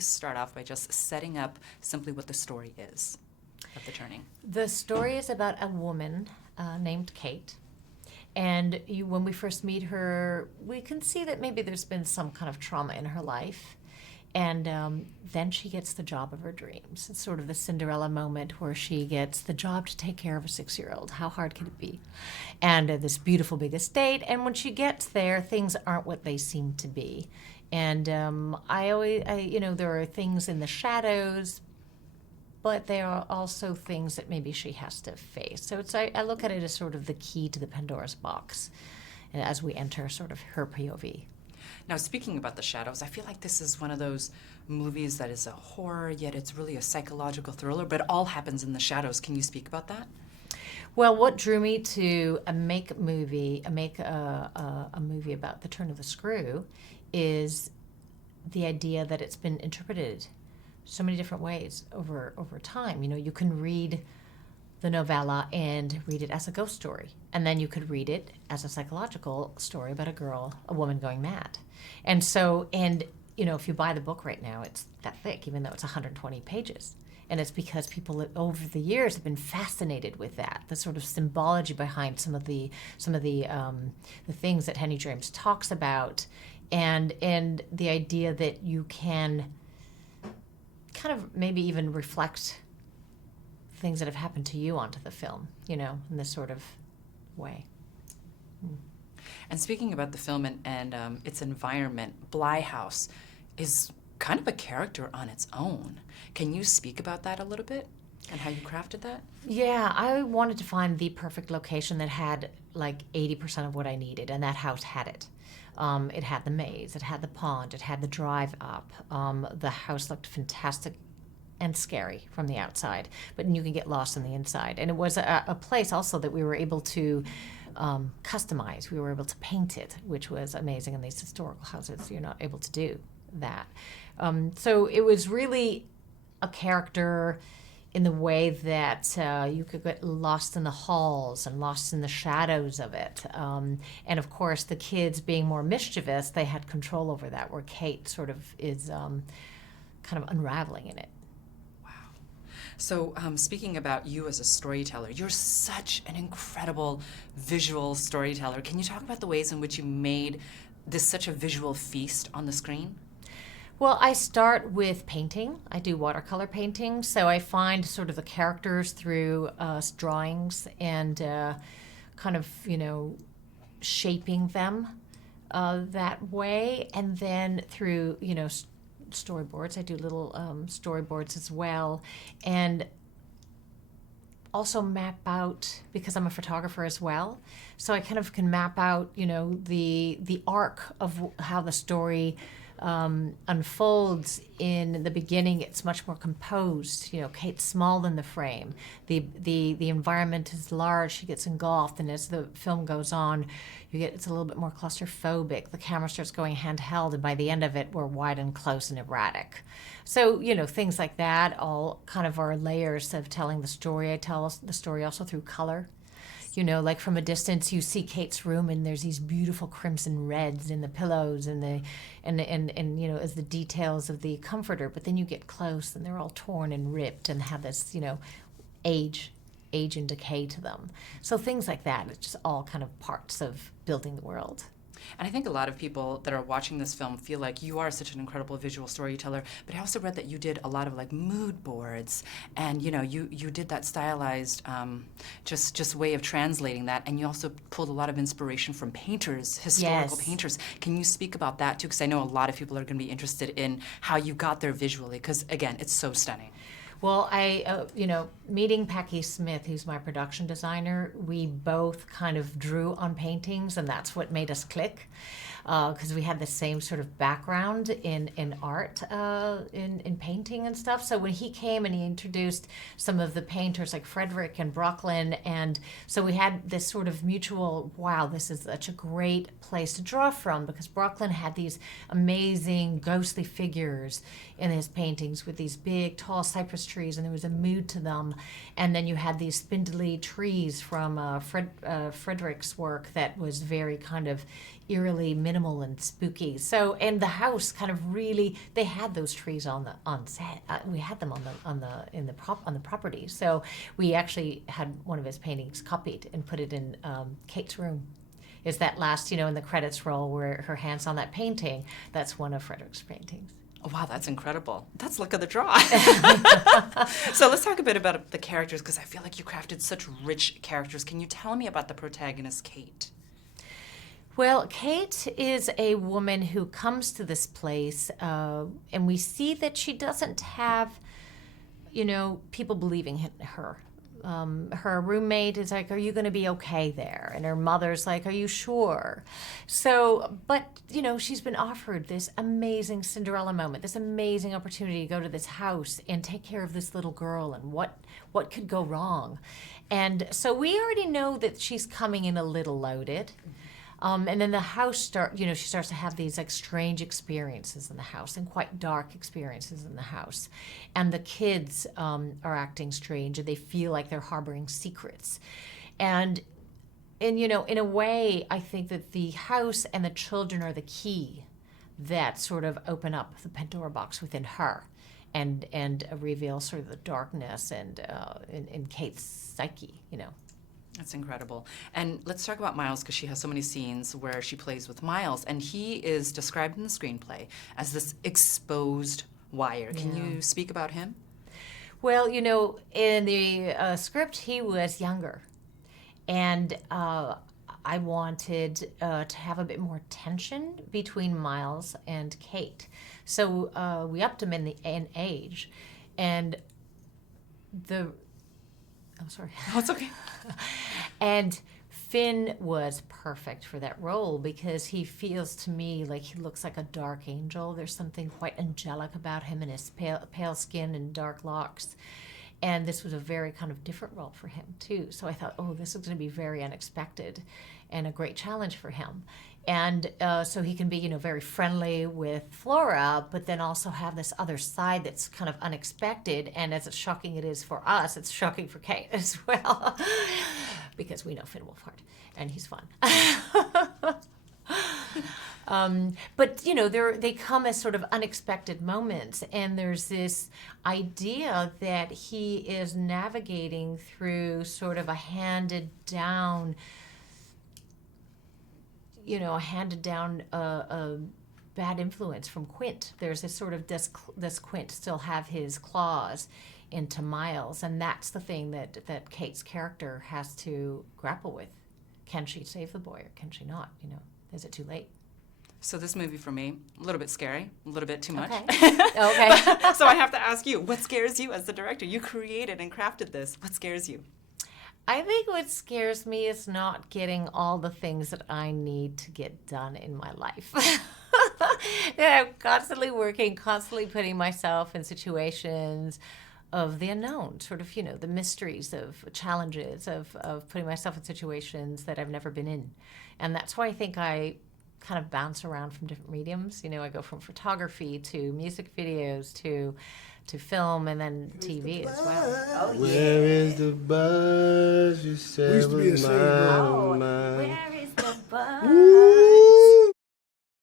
you start off by just setting up simply what the story is of The Turning? The story is about a woman named Kate. And when we first meet her, we can see that maybe there's been some kind of trauma in her life. And then she gets the job of her dreams. It's sort of the Cinderella moment where she gets the job to take care of a 6-year-old. How hard could it be? And this beautiful big estate. And when she gets there, things aren't what they seem to be. And there are things in the shadows, but there are also things that maybe she has to face. So I look at it as sort of the key to the Pandora's box as we enter sort of her POV. Now, speaking about the shadows, I feel like this is one of those movies that is a horror, yet it's really a psychological thriller, but it all happens in the shadows. Can you speak about that? Well, what drew me to make a movie about the turn of the screw is the idea that it's been interpreted so many different ways over time. You can read the novella and read it as a ghost story, and then you could read it as a psychological story about a woman going mad. And so, if you buy the book right now, it's that thick, even though it's 120 pages. And it's because people over the years have been fascinated with that, the sort of symbology behind some of the things that Henry James talks about, and the idea that you can kind of maybe even reflect things that have happened to you onto the film, in this sort of way. And speaking about the film and its environment, Bly House is kind of a character on its own. Can you speak about that a little bit and how you crafted that? Yeah, I wanted to find the perfect location that had like 80% of what I needed, and that house had it. It had the maze, it had the pond, it had the drive up. The house looked fantastic and scary from the outside, but you can get lost on the inside. And it was a place also that we were able to customize. We were able to paint it, which was amazing. In these historical houses, you're not able to do that. So it was really a character in the way that you could get lost in the halls and lost in the shadows of it. And of course, the kids being more mischievous, they had control over that, where Kate sort of is kind of unraveling in it. So speaking about you as a storyteller, you're such an incredible visual storyteller. Can you talk about the ways in which you made this such a visual feast on the screen? Well, I start with painting. I do watercolor painting, so I find sort of the characters through drawings and kind of, shaping them that way. And then through, storyboards. I do little storyboards as well, and also map out, because I'm a photographer as well, so I kind of can map out, the arc of how the story unfolds. In the beginning, it's much more composed. Kate's small in the frame. The environment is large. She gets engulfed, and as the film goes on, it's a little bit more claustrophobic. The camera starts going handheld, and by the end of it, we're wide and close and erratic. So, things like that all kind of are layers of telling the story. I tell the story also through color. Like from a distance, you see Kate's room, and there's these beautiful crimson reds in the pillows and as the details of the comforter. But then you get close, and they're all torn and ripped and have this, age and decay to them. So things like that. It's just all kind of parts of building the world. And I think a lot of people that are watching this film feel like you are such an incredible visual storyteller, but I also read that you did a lot of like mood boards, and you did that stylized just way of translating that, and you also pulled a lot of inspiration from painters, historical painters. Can you speak about that too? Because I know a lot of people are going to be interested in how you got there visually, because again, it's so stunning. Well, meeting Packy Smith, who's my production designer, we both kind of drew on paintings, and that's what made us click, because we had the same sort of background in art, in painting and stuff. So when he came and he introduced some of the painters like Frederick and Brooklynn, and so we had this sort of mutual, wow, this is such a great place to draw from, because Brooklynn had these amazing ghostly figures in his paintings with these big, tall cypress trees, and there was a mood to them. And then you had these spindly trees from Frederick's work that was very kind of eerily minimal and spooky. So, and the house kind of really, they had those trees on set. We had them on the property. So we actually had one of his paintings copied and put it in Kate's room. Is that last, in the credits roll where her hand's on that painting? That's one of Frederick's paintings. Oh, wow, that's incredible. That's luck of the draw. So let's talk a bit about the characters, because I feel like you crafted such rich characters. Can you tell me about the protagonist, Kate? Well, Kate is a woman who comes to this place, and we see that she doesn't have, people believing in her. Her roommate is like, "Are you going to be okay there?" And her mother's like, "Are you sure?" So, but, she's been offered this amazing Cinderella moment, this amazing opportunity to go to this house and take care of this little girl, and what could go wrong? And so we already know that she's coming in a little loaded. And then the house she starts to have these strange experiences in the house, and quite dark experiences in the house. And the kids are acting strange, and they feel like they're harboring secrets. And in a way, I think that the house and the children are the key that sort of open up the Pandora box within her, and reveal sort of the darkness and in Kate's psyche, That's incredible. And let's talk about Miles, because she has so many scenes where she plays with Miles, and he is described in the screenplay as this exposed wire. Can you speak about him? Well, in the script, he was younger, and I wanted to have a bit more tension between Miles and Kate. So we upped him in age, and I'm sorry. Oh, it's okay. And Finn was perfect for that role because he feels to me like he looks like a dark angel. There's something quite angelic about him and his pale skin and dark locks. And this was a very kind of different role for him, too. So I thought, this is going to be very unexpected and a great challenge for him. And so he can be, very friendly with Flora, but then also have this other side that's kind of unexpected. And as shocking it is for us, it's shocking for Kate as well, because we know Finn Wolfhard, and he's fun. But, they come as sort of unexpected moments, and there's this idea that he is navigating through sort of a handed down bad influence from Quint. There's this sort of, does Quint still have his claws into Miles? And that's the thing that Kate's character has to grapple with. Can she save the boy, or can she not? Is it too late? So this movie for me, a little bit scary, a little bit too much. Okay. So I have to ask you, what scares you as the director? You created and crafted this. What scares you? I think what scares me is not getting all the things that I need to get done in my life. I'm constantly working, constantly putting myself in situations of the unknown, sort of, the mysteries of challenges, of putting myself in situations that I've never been in. And that's why I think I kind of bounce around from different mediums. I go from photography to music videos to film, and then TV as well. Oh, yeah. Where is the buzz? You said was mine. Where is the buzz?